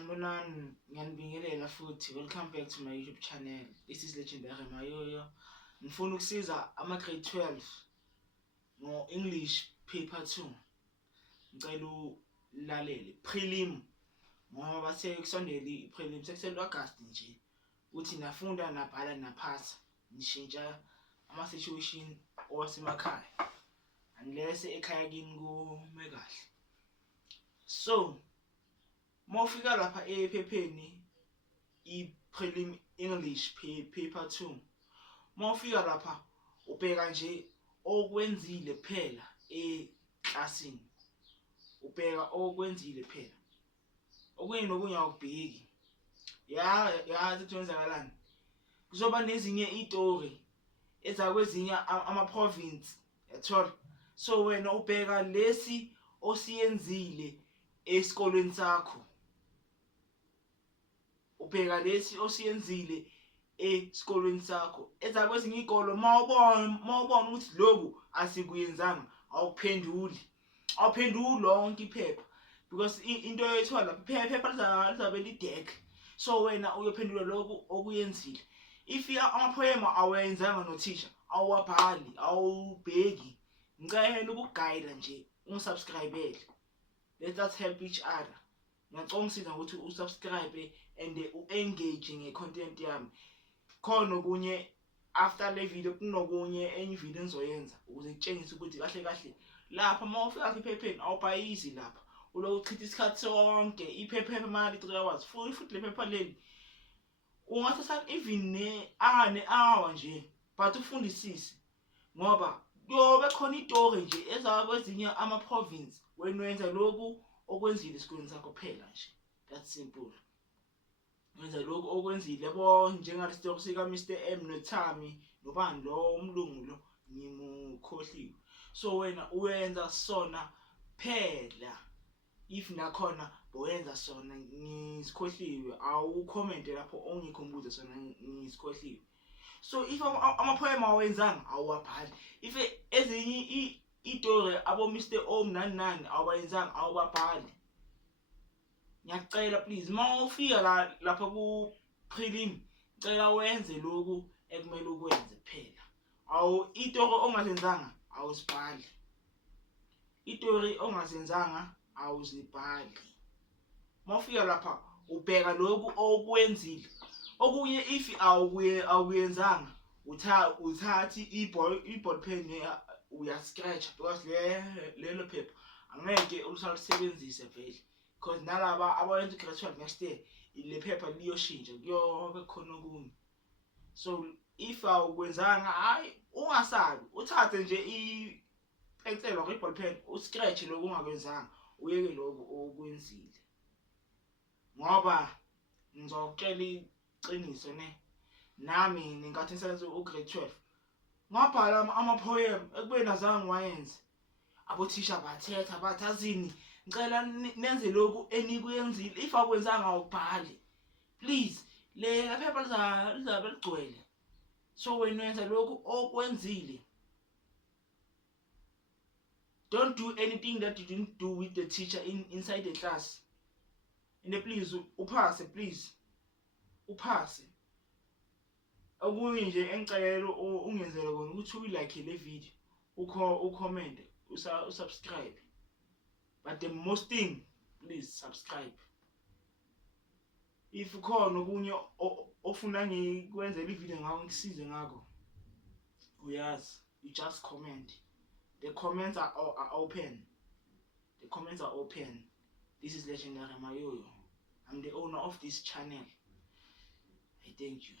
Sanibonani, ngiyanibingelela futhi. Welcome back to my YouTube channel. This is Legendary Mayoyo. Ngifuna ukusiza ama-grade 12 ngo-English paper 2. Ngicela ulalele prelim ngoba sekusondele i-prelim sekusele August nje. Uthi nafunda nabhala naphasa. Nishintsha ama-situation owasemakhaya. Unless ekhaya kini kume kahle. So mawufika lapha ephepheni i-prelim English paper 2, mawufika lapha ubheka nje okwenzile phela eklasini, ubheka okwenzile phela, okunye nokunye awubheki. Yazi ukuthi wenzakalani. Kuzoba nezinye itori ezakwezinye ama-province, yathola. So wena ubheka lesi osiyenzile esikolweni sakho, ubheka lesi osiyenzile esikolweni sakho. Ezakwezinye izikolo mawubona ukuthi lokhu asikuyenzanga, awuphenduli lonke iphepha, because into oyithola lapha iphepha lizabe lidek. So wena uyophendula lokhu okuyenzile. If amapoema awenzanga nothisha, awabhali, awubheki, ngicela ukuguide nje, ungisubscribele. Let us help each other. Ngiyacela ungisiza ukuthi usubscribe and u-engage nge-content yami. Khona okunye after le video kunokunye enye video engizoyenza ukuze ngitshengise ukuthi kahle kahle lapha mawufika ephepheni awubhayizi lapha. Ulokuchitha isikhathi sonke iphepha imali 3 hours. Futhi le phepha leli ungathatha even ne-hour nje but ufundisise, ngoba kuyobe khona itori nje ezakwezinye ama-province wena wenza lokhu okwenzile esikoleni sakho phela nje. That's simple. Wenza lokhu okwenzile yabo, njengalesitori sika Mr M noThami nobani lo umlungu lo ngimukhohliwe. So wena uyenza sona phela. If nakhona boyenza sona ngisikhohliwe, awucommente lapho ongikhumbuze sona ngisikhohliwe. So if amapoema awenzanga awabhali. If ezinye itori abo Mr Om nani awayenzanga awabhali. Ngiyacela please mawufika lapha ku prelim, cela wenze lokhu ekumele ukwenze phela. Itori ongazenzanga awusibhali. Itori ongazenzanga awuzibhali. Mawufika lapha ubheka lokhu okwenzile. Okunye if awuyenzanga uthathi i-ball pen uyascratch, because lelo phepha angeke ulisebenzise vele, because nalaba abayenza i-grade 12 next year ile phepha liyoshintsha kuyobe khona okunye. So if awukwenzanga, hayi ungasabi, uthathe nje i-pencil or i-ball pen uscratch lokhu ungakwenzanga, uyeke lokhu okwenzile. Ngoba ngizokutshela iqiniso nami ngingathi ngisenza u-grade 12 ngabhala ama-poem ekubeni azange wayenze. Abothisha bathetha bathazini, ngicela nenze lokhu enikuyenzile. If akwenzanga awubhali please, le phepha lizabe ligcwele. So wena wenza lokhu okwenzile. Don't do anything that you didn't do with the teacher inside the class. And please uphase, please uphase. Okunye nje engicela ungenzele kona ukuthi u-like le video, ucomment, usubscribe. But the most thing, please subscribe. If khona okunye ofuna ngikwenzele ivideo ngako ngisize ngako, uyazi, you just comment. The comments are open. The comments are open. This is Legendary Mayoyo. I'm the owner of this channel. I thank you.